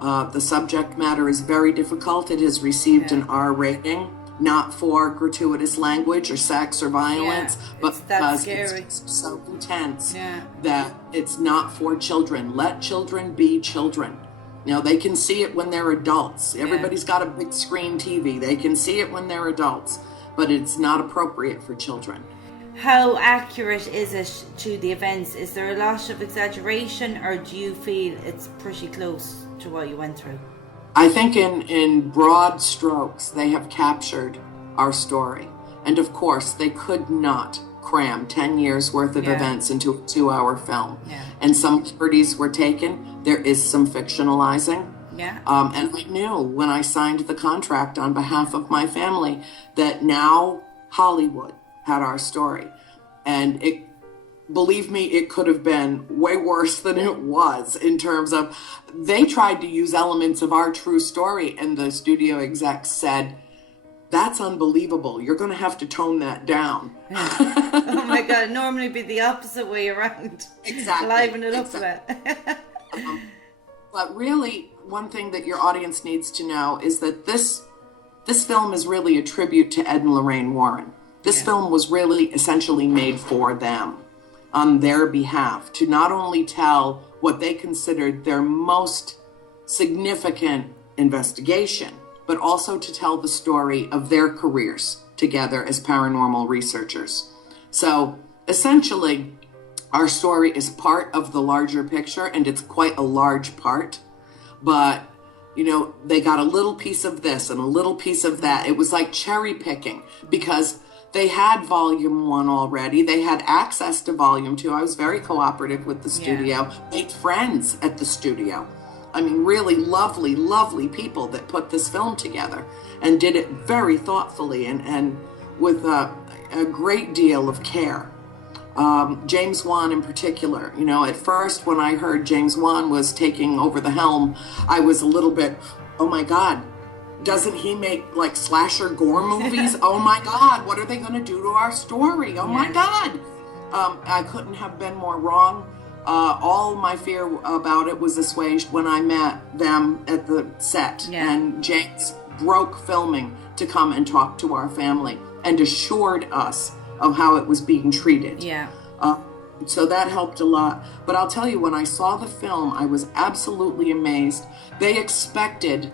The subject matter is very difficult. It has received an R rating. Not for gratuitous language or sex or violence, but because it's so intense that it's not for children. Let children be children. You know, they can see it when they're adults. Everybody's got a big screen TV. They can see it when they're adults, but it's not appropriate for children. How accurate is it to the events? Is there a lot of exaggeration, or do you feel it's pretty close to what you went through? I think in broad strokes, they have captured our story. And of course, they could not cram 10 years worth of events into a 2-hour film. And some liberties were taken. There is some fictionalizing. And I knew when I signed the contract on behalf of my family that now Hollywood had our story. And believe me, it could have been way worse than it was in terms of they tried to use elements of our true story, and the studio exec said, that's unbelievable. You're going to have to tone that down. Oh my God, normally be the opposite way around. Exactly. Liven it up a bit. But really, one thing that your audience needs to know is that this film is really a tribute to Ed and Lorraine Warren. This film was really essentially made for them, on their behalf, to not only tell what they considered their most significant investigation, but also to tell the story of their careers together as paranormal researchers. So essentially, our story is part of the larger picture, and it's quite a large part, but they got a little piece of this and a little piece of that. It was like cherry picking, because they had volume 1 already. They had access to volume 2. I was very cooperative with the studio, made friends at the studio. I mean, really lovely, lovely people that put this film together and did it very thoughtfully and with a great deal of care. James Wan in particular, at first when I heard James Wan was taking over the helm, I was a little bit, oh my God, doesn't he make like slasher gore movies? Oh my God, what are they going to do to our story? Oh my God. I couldn't have been more wrong. All my fear about it was assuaged when I met them at the set, and James broke filming to come and talk to our family and assured us of how it was being treated. So that helped a lot. But I'll tell you, when I saw the film, I was absolutely amazed. They expected,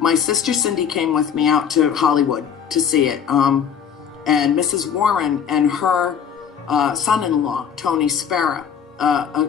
my sister Cindy came with me out to Hollywood to see it, and Mrs. Warren and her son-in-law, Tony Spera,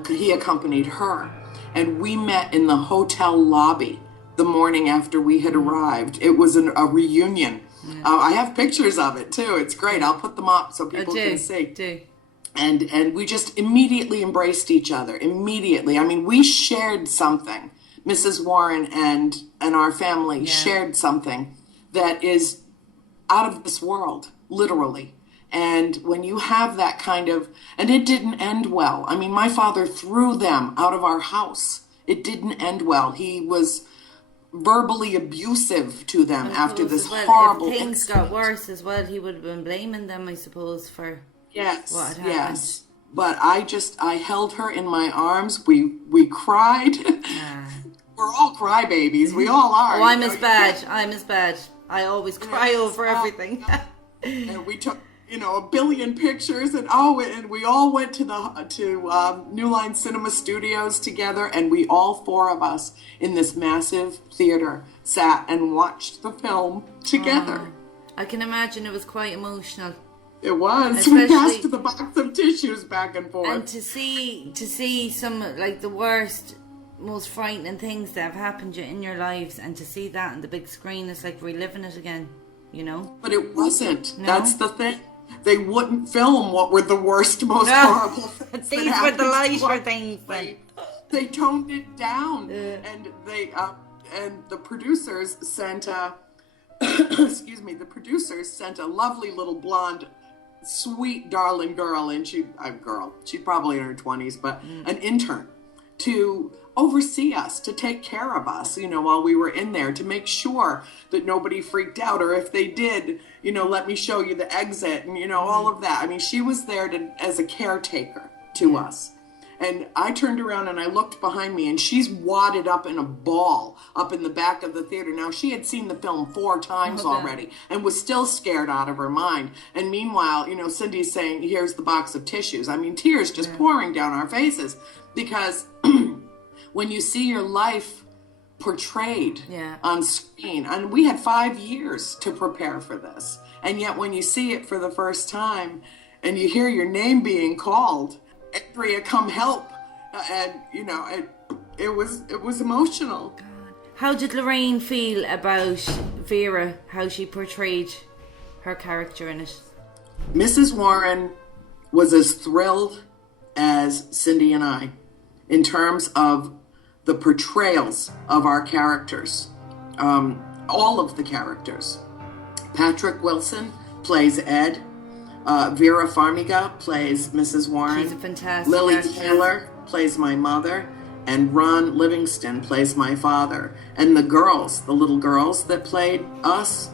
he accompanied her, and we met in the hotel lobby the morning after we had arrived. It was a reunion. I have pictures of it too. It's great. I'll put them up so people can see. And we just immediately embraced each other. Immediately. I mean, we shared something. Mrs. Warren and our family shared something that is out of this world, literally. And when you have that kind of, and it didn't end well. I mean, my father threw them out of our house. It didn't end well. He was verbally abusive to them after this horrible incident. If things got worse as well, he would have been blaming them, I suppose, for what had happened. Yes. But I held her in my arms. We cried. We're all crybabies. We all are. Oh, I'm as bad. I always cry over everything. And we took, a billion pictures, and we all went to New Line Cinema Studios together, and we all 4 of us in this massive theater sat and watched the film together. I can imagine it was quite emotional. It was. Especially, we passed the box of tissues back and forth. And to see some like the worst, most frightening things that have happened in your lives, and to see that on the big screen, it's like reliving it again, But it wasn't. No? That's the thing. They wouldn't film what were the worst, most horrible things. These were the lighter things. They toned it down, and they and the producers sent a the producers sent a lovely little blonde, sweet, darling girl, and she's probably in her 20s, but an intern to oversee us, to take care of us, while we were in there, to make sure that nobody freaked out, or if they did, let me show you the exit, and all of that. I mean, she was there as a caretaker to us. And I turned around and I looked behind me, and she's wadded up in a ball up in the back of the theater. Now, she had seen the film 4 times already and was still scared out of her mind. And meanwhile, Cindy's saying, here's the box of tissues. I mean, tears just pouring down our faces, because when you see your life portrayed on screen, and we had 5 years to prepare for this, and yet when you see it for the first time and you hear your name being called, Andrea, come help, and it was emotional. God. How did Lorraine feel about Vera, how she portrayed her character in it? Mrs. Warren was as thrilled as Cindy and I in terms of the portrayals of our characters, all of the characters. Patrick Wilson plays Ed. Vera Farmiga plays Mrs. Warren. She's a fantastic Lily actress. Taylor plays my mother, and Ron Livingston plays my father. And the little girls that played us,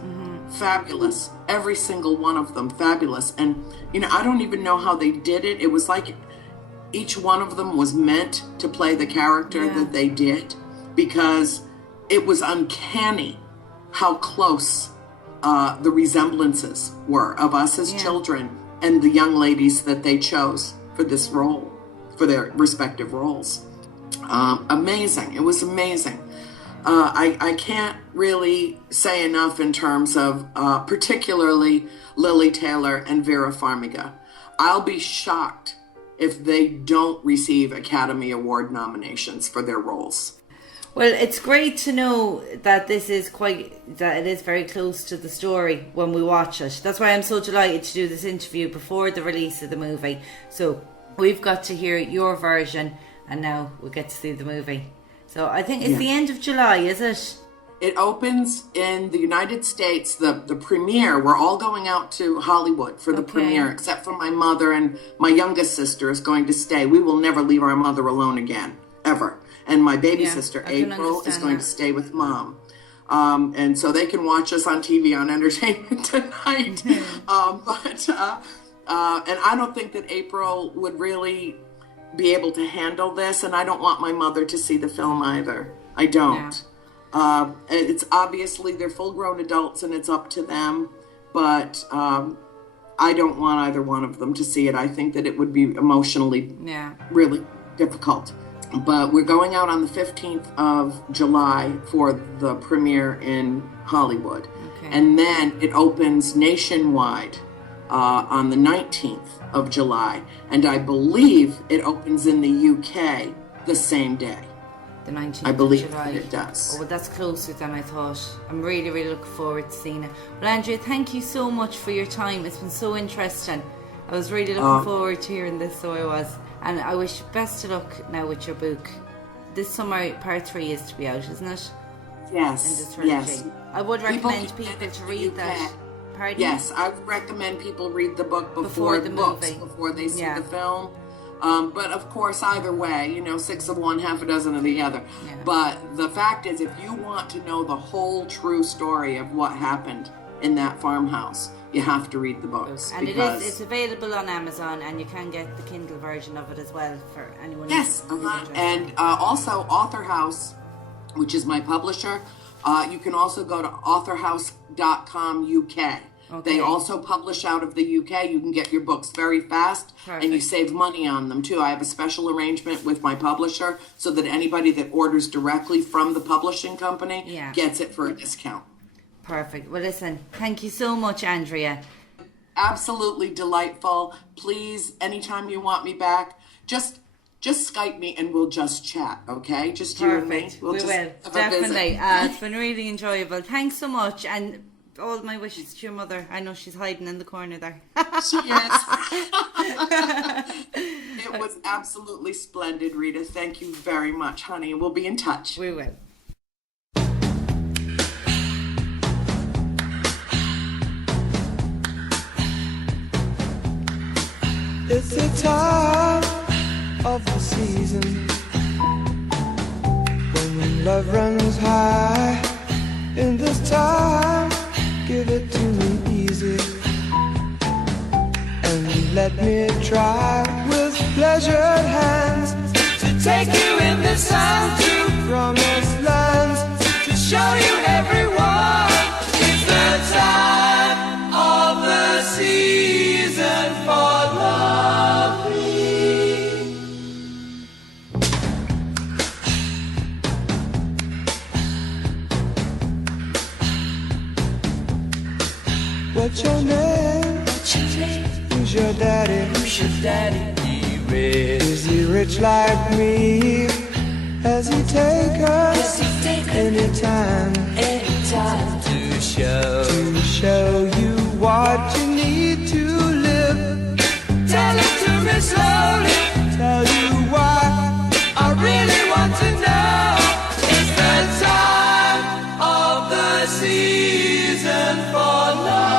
fabulous. Every single one of them, fabulous. And, I don't even know how they did it. It was like each one of them was meant to play the character that they did, because it was uncanny how close the resemblances were of us as children and the young ladies that they chose for this role, for their respective roles. Amazing. It was amazing. I can't really say enough in terms of particularly Lily Taylor and Vera Farmiga. I'll be shocked if they don't receive Academy Award nominations for their roles. Well, it's great to know that it is very close to the story when we watch it. That's why I'm so delighted to do this interview before the release of the movie. So we've got to hear your version, and now we get to see the movie. So I think it's the end of July, is it? It opens in the United States, the premiere. We're all going out to Hollywood for the premiere, except for my mother, and my youngest sister is going to stay. We will never leave our mother alone again, ever. And my baby sister, April, is going to stay with Mom. And so they can watch us on TV on Entertainment Tonight. And I don't think that April would really be able to handle this, and I don't want my mother to see the film either. I don't. It's obviously they're full-grown adults and it's up to them, but I don't want either one of them to see it. I think that it would be emotionally really difficult. But we're going out on the 15th of July for the premiere in Hollywood. And then it opens nationwide on the 19th of July. And I believe it opens in the UK the same day. The 19th I believe of July. that it does. Oh, well, that's closer than I thought. I'm really, really looking forward to seeing it. Well, Andrea, thank you so much for your time. It's been so interesting. I was really looking forward to hearing this, so I was. And I wish you best of luck now with your book. This summer, part 3 is to be out, isn't it? Yes. In the trilogy. Yes. I would recommend people to read that. Pardon? Yes, I would recommend people read the book before the movie, before they see the film. But of course, either way, 6 of one, half a dozen of the other. Yeah. But the fact is, if you want to know the whole true story of what happened in that farmhouse, you have to read the books. And it's available on Amazon, and you can get the Kindle version of it as well for anyone who's interested. And also Author House, which is my publisher, you can also go to authorhouse.com UK. They also publish out of the UK. You can get your books very fast. Perfect. And you save money on them too. I have a special arrangement with my publisher so that anybody that orders directly from the publishing company gets it for a discount. Perfect. Well, listen, thank you so much, Andrea. Absolutely delightful. Please, anytime you want me back, just Skype me and we'll just chat, okay? Just you and me. We will, definitely. It's been really enjoyable. Thanks so much, and all my wishes to your mother. I know she's hiding in the corner there. She is. It was absolutely splendid, Rita. Thank you very much, honey. We'll be in touch. We will. It's the time of the season when love runs high. In this time, give it to me easy and let me try with pleasured hands to take you in the sun to promised lands, to show you everyone. It's the time of the season for loving. What's your name? Who's your daddy? He rich. Is he rich like me? Has he take us anytime to show you what you need to live? Tell it to me slowly. Tell you why I really want to know. It's the time of the season for loving.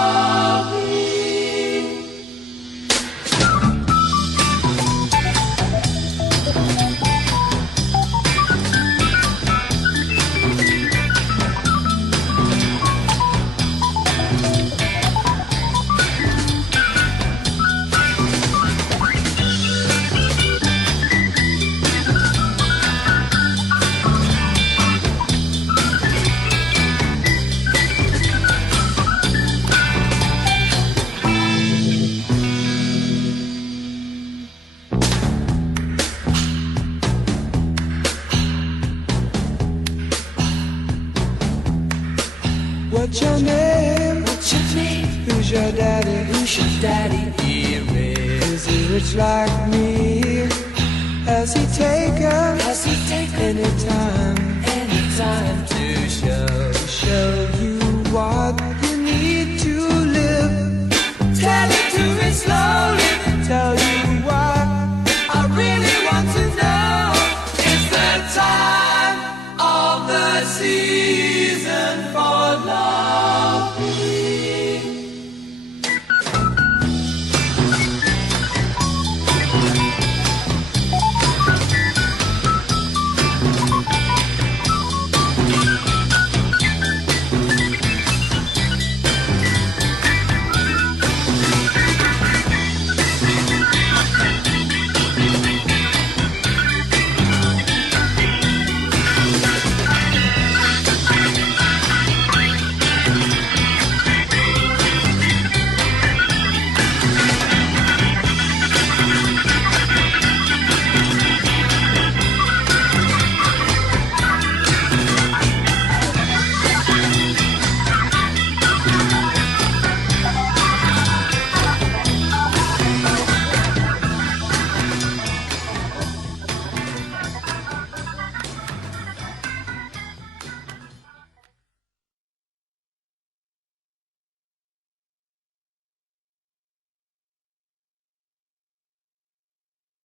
What's your name? What's your name? Who's your daddy? Who's your daddy? Is he rich like me? Has he taken